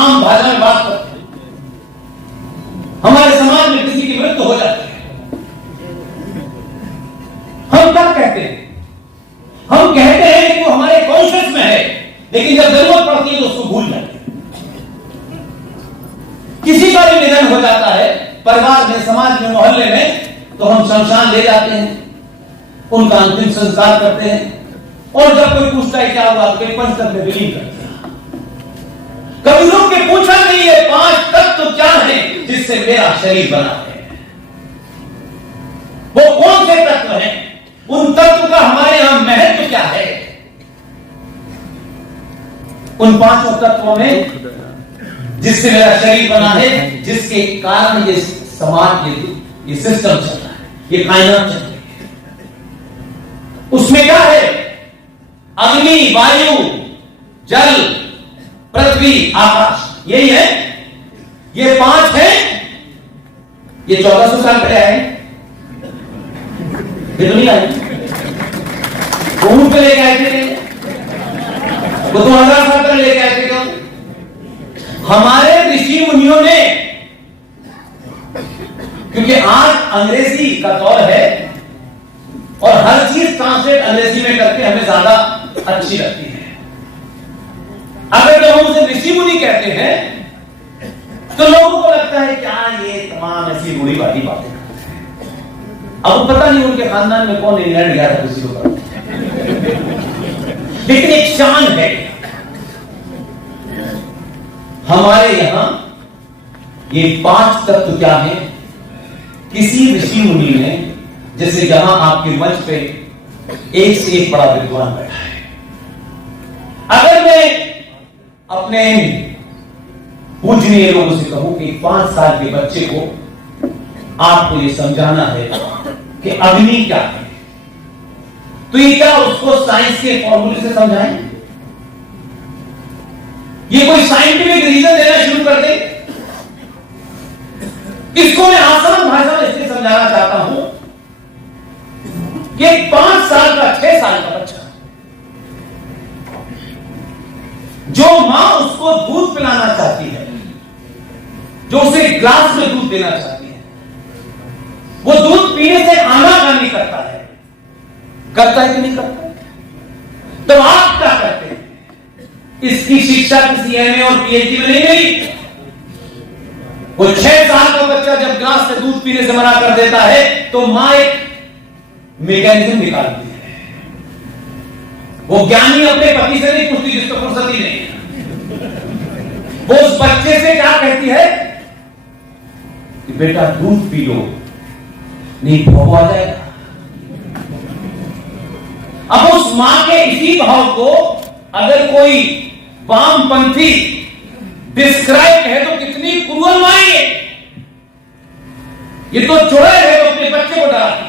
आम भाषा में बात करते हैं। हमारे समाज में किसी की मृत्यु हो जाती है, हम क्या कहते हैं? हम कहते हैं कि वो हमारे कॉन्शियस में है, लेकिन जब जरूरत पड़ती है तो उसको भूल जाते हैं। किसी का भी निधन हो जाता है परिवार में, समाज में, मोहल्ले में, तो हम शमशान ले जाते हैं, उनका अंतिम संस्कार करते हैं, और जब कोई पूछता है क्या हुआ तो पंचतत्व में विलीन करते हैं। कभी लोग के पूछा नहीं है 5 तत्व क्या है जिससे मेरा शरीर बना है, वो कौन से तत्व हैं, उन तत्व का हमारे यहां महत्व क्या है। उन 5 तत्वों में जिससे मेरा शरीर बना है, जिसके कारण ये समाज, ये सिस्टम चल रहा है, ये कायनात चल रही है, उसमें क्या है? अग्नि, वायु, जल, पृथ्वी, आकाश, यही है। ये 5 है। ये 1400 साल पहले आए, ये तो नहीं आए, वो ऊंट पे लेके आए थे, वो 2000 साल पहले लेके आए थे। क्यों? हमारे ऋषि मुनियों ने, क्योंकि आज अंग्रेजी का दौर है और हर चीज ट्रांसलेट अंग्रेजी में करके हमें ज्यादा अच्छी लगती है। अगर जब हम उसे ऋषि मुनि कहते हैं तो लोगों को लगता है क्या ये तमाम ऐसी बूढ़ी बाटी बातें करते हैं। अब पता नहीं उनके खानदान में कौन इंग्लैंड गया था किसी को पता, लेकिन एक शान है हमारे यहां। ये 5 तत्व क्या है? किसी ऋषि मुनि ने, जैसे यहां आपके मंच पे एक से एक बड़ा विद्वान बैठा है, अगर मैं अपने पूजनीय लोगों से कहूं कि 5 साल के बच्चे को आपको यह समझाना है कि अग्नि क्या है, तो ये क्या उसको साइंस के फॉर्मूले से समझाएं? ये कोई साइंटिफिक रीजन देना शुरू कर दे? इसको मैं आसान भाषा में इसलिए समझाना चाहता हूं कि 5 साल का, 6 साल का बच्चा, जो मां उसको दूध पिलाना चाहती है, जो उसे ग्लास में दूध देना चाहती है, वो दूध पीने से आनाकानी करता है कि नहीं करता? तो आप क्या करते हैं? इसकी शिक्षा किसी एमए और पीएचडी में नहीं मिली। वो 6 साल का बच्चा जब ग्लास से दूध पीने से मना कर देता है तो मां एक मैकेनिज्म निकालती है। वो ज्ञानी अपने पति से नहीं पूछती जिसको फुर्सत ही नहीं है, वो उस बच्चे से क्या कहती है कि बेटा दूध पी लो, नहीं भौं आ जाएगा। अब उस मां के इसी भाव को अगर कोई वामपंथी डिस्क्राइब है तो कितनी क्रूअल मां है ये तो चुड़ैल है तो अपने बच्चे को डराती है।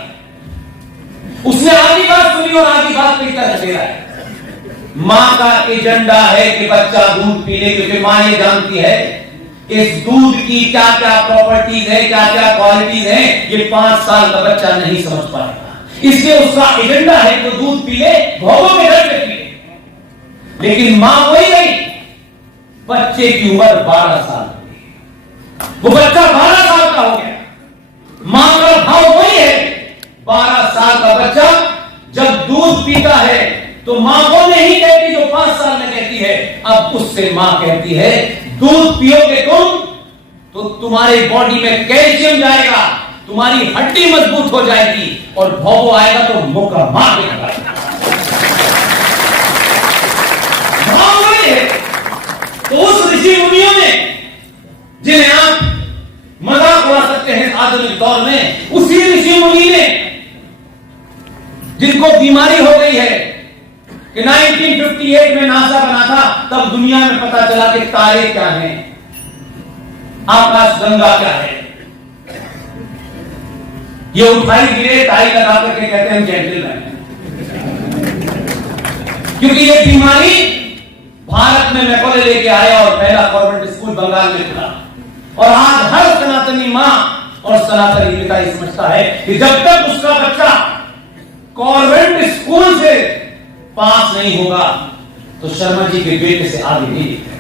उसने आधी बात सुनी और आधी बात पे तरह दे रहा है। मां का एजेंडा है कि बच्चा दूध पी ले, क्योंकि मां ये जानती है इस दूध की क्या क्या प्रॉपर्टीज है, क्या क्या क्वालिटीज है, ये 5 साल का बच्चा नहीं समझ पाएगा। इसलिए उसका एजेंडा है कि दूध पी ले, भौंकों के घर पे पी ले। लेकिन मां वही नहीं, बच्चे की उम्र 12 साल हो गई, वो बच्चा 12 साल का हो गया, मां का भाव वही है। 12 साल का बच्चा जब दूध पीता है तो मां वो नहीं कहती जो 5 साल में कहती है। अब उससे मां कहती है दूध पियोगे तुम तो तुम्हारे बॉडी में कैल्शियम जाएगा, तुम्हारी हड्डी मजबूत हो जाएगी, और भौंको आएगा तो मुक्का मार देगा। भाव वही है। तो उस ऋषि मुनियों ने, जिन्हें आप मजाक उड़ा सकते हैं आधुनिक दौर में, उसी ऋषि मुनि ने जिनको बीमारी हो गई है, कि 1958 में नासा बना था, तब दुनिया में पता चला कि तारे क्या हैं, आकाशगंगा क्या है। ये उठाई गिरे टाई लगा करके कहते हैं जेंटलमैन, क्योंकि ये बीमारी भारत में मैकॉले लेके आया और पहला गवर्नमेंट स्कूल बंगाल में खुला। और आज हर सनातनी मां और सनातनी पिता ये समझता है कि जब तक उसका बच्चा गवर्नमेंट स्कूल से पास नहीं होगा तो शर्मा जी के बेटे से आगे नहीं निकलेगा।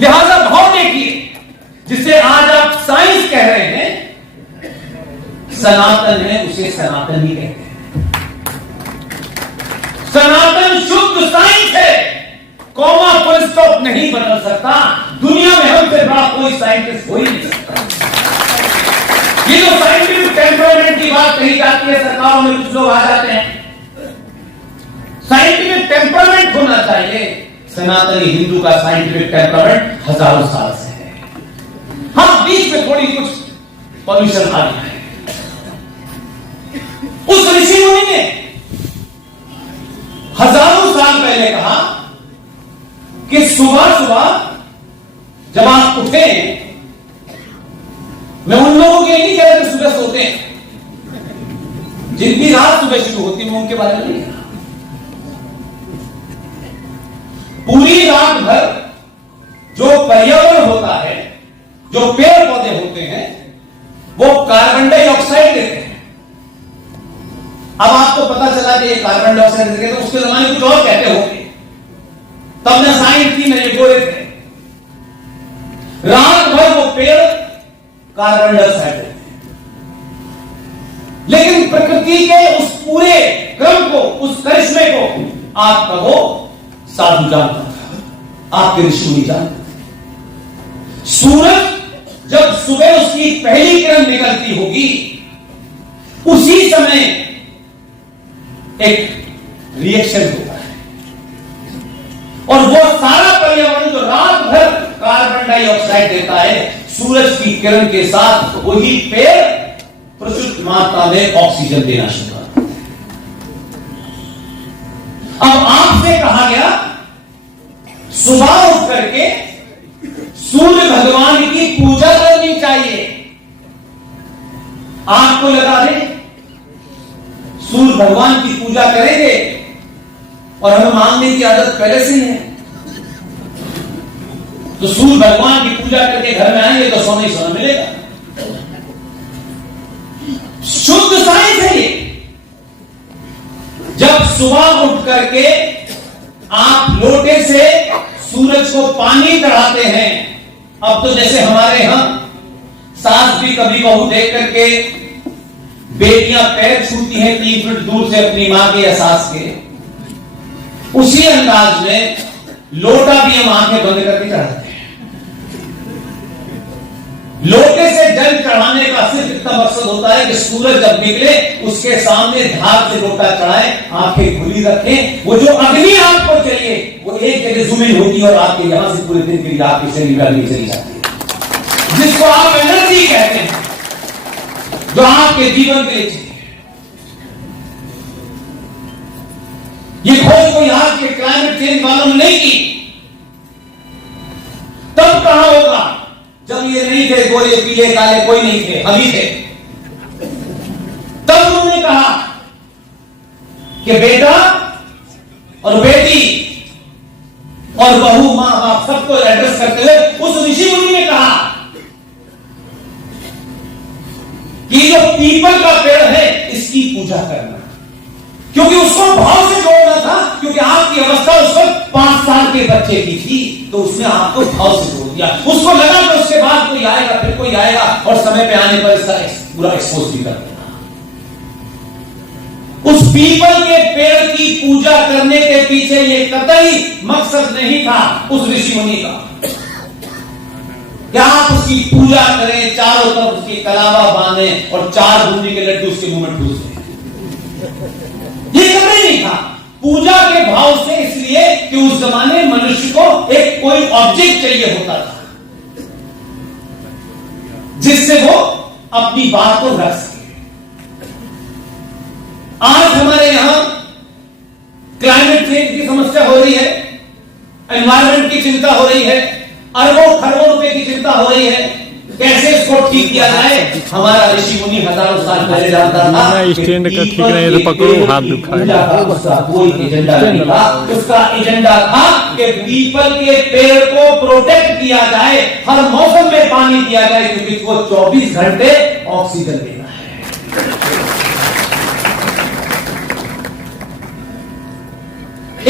लिहाजा भाव देखिए, जिसे आज आप साइंस कह रहे हैं, सनातन है, उसे सनातन ही कहते हैं। सनातन शुद्ध साइंस है, कॉमा फुल स्टॉप नहीं बदल सकता। दुनिया में हमसे बड़ा कोई साइंटिस्ट हो ही नहीं सकता। ये जो साइंटिफिक टेम्परामेंट की बात कही जाती है, सरकारों में कुछ लोग आ जाते हैं। साइंटिफिक टेम्परामेंट होना चाहिए। सनातनी हिंदू का साइंटिफिक टेम्परामेंट हजारों साल से है। हाँ, बीच में थोड़ी कुछ पॉल्यूशन आ गया है। उस ऋषि मुनि ने हजारों साल पहले कहा कि सुबह सुबह जब आप उठे, मैं उन लोगों के लिए नहीं कह रहा जो सुबह सोते हैं, जिनकी रात सुबह शुरू होती है, मैं उनके बारे में नहीं कह रहा। पूरी रात भर जो पर्यावरण होता है, जो पेड़ पौधे होते हैं, वो कार्बन डाइऑक्साइड देते हैं। अब आपको पता चला कि ये कार्बन डाइऑक्साइड देते हैं, तो उसके जमाने में कुछ और कहते होंगे, तब न साइंस थी न ये गोरे थे। रात भर वो पेड़ कार्बन डाइऑक्साइड देते हैं, लेकिन प्रकृति के उस पूरे क्रम को, उस करिश्मे को आप कहो साधु जानता था, आपके ऋषि मुनि जानते थे। सूरज जब सुबह उसकी पहली किरण निकलती होगी, उसी समय एक रिएक्शन होता है, और वो सारा पर्यावरण जो रात भर कार्बन डाइऑक्साइड देता है, सूरज की किरण के साथ वही पेड़ प्रचुर मात्रा में ऑक्सीजन देना शुरू करता है। अब आपसे कहा गया सुबह उठ करके सूर्य भगवान की पूजा करनी चाहिए। आपको लगा दे सूर्य भगवान की पूजा करेंगे, और हमें मांगने की आदत पहले से ही है, तो सूर्य भगवान की पूजा करके घर में आएंगे तो सोना ही सोना मिलेगा। शुद्ध साइंस है ये। जब सुबह उठ करके आप लोटे से सूरज को पानी चढ़ाते हैं, अब तो जैसे हमारे यहां सास भी कभी बहू देख करके बेटियां पैर छूती हैं 3 फीट दूर से अपनी मां के या सास के, उसी अंदाज में लोटा भी हम आंखें बंद करके चढ़ाते हैं। लोटे से जल चढ़ाने का सिर्फ इतना मकसद होता है कि सूरज जब निकले उसके सामने धार से लोटा चढ़ाए, आंखें खुली रखें। वो जो अग्नि आपको चाहिए वो एक जगह जुमिन होती है और आपके यहां से पूरे दिन के लिए आपके शरीर में अग्नि चली जाती है, जिसको आप एनर्जी कहते हैं, जो आपके जीवन के लिए चाहिए। ये खोज कोई आज के क्लाइमेट चेंज वालों ने नहीं की। तब कहां होगा जब ये नहीं थे, गोरे पीले काले कोई नहीं थे, हम ही थे। तब उन्होंने कहा कि बेटा और बेटी और बहू मां बाप सबको एड्रेस करते हुए उस ऋषि मुनि ने कहा कि जो पीपल का पेड़ है इसकी पूजा करना, क्योंकि उसको भाव से जोड़ना था। क्योंकि आपकी अवस्था उस वक्त 5 साल के बच्चे की थी, तो उसने आपको भाव से जोड़ दिया। उसको लगा कि उसके बाद कोई आएगा, फिर कोई आएगा, और समय पे आने पर इसका पूरा एक्सपोज भी कर देना। उस पीपल के पेड़ की पूजा करने के पीछे ये कतई मकसद नहीं था उस ऋषि मुनि का कि आप उसकी पूजा करें, चारों तरफ उसकी कलावा बांधें और 4 बूंदी के लड्डू उसके मुंह में ठूस दें। ये कभी नहीं था। पूजा के भाव से इसलिए कि उस जमाने मनुष्य को एक कोई ऑब्जेक्ट चाहिए होता था जिससे वो अपनी बात को रख सके। आज हमारे यहां क्लाइमेट चेंज की समस्या हो रही है, एनवायरमेंट की चिंता हो रही है, अरबों खरबों रुपए की चिंता हो रही है, कैसे इसको ठीक किया जाए। हमारा ऋषि मुनि हजारों साल पहले जानता था स्टैंड का ठीक नहीं है तो पकड़ो, हाथ दुखाएगा। उसका कोई एजेंडा नहीं था, उसका एजेंडा था कि पीपल के पेड़ को प्रोटेक्ट किया जाए, हर मौसम में पानी दिया जाए, क्योंकि वो 24 घंटे ऑक्सीजन देना है।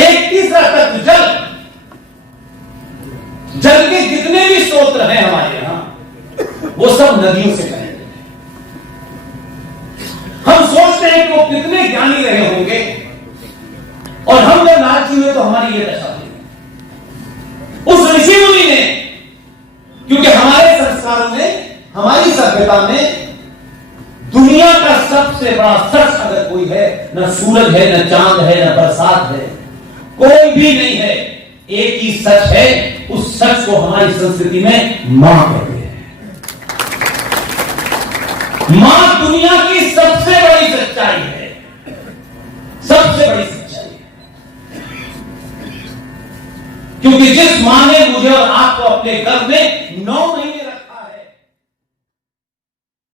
एक तीसरा तत्व जल। जल के जितने भी स्रोत हैं हमारे यहां, वो सब नदियों से बहे। हम सोचते हैं कि वो कितने ज्ञानी रहे होंगे, और हम जब लालची हुए तो हमारी ये दशा हुई। उस ऋषि मुनि ने, क्योंकि हमारे संस्कारों में, हमारी सभ्यता में दुनिया का सबसे बड़ा सच अगर कोई है, न सूरज है, न चांद है, न बरसात है, कोई भी नहीं है, एक ही सच है। उस सच को हमारी संस्कृति में मां कहते हैं। मां दुनिया की सबसे बड़ी सच्चाई है, सबसे बड़ी सच्चाई है। क्योंकि जिस मां ने मुझे और आपको अपने गर्भ में 9 महीने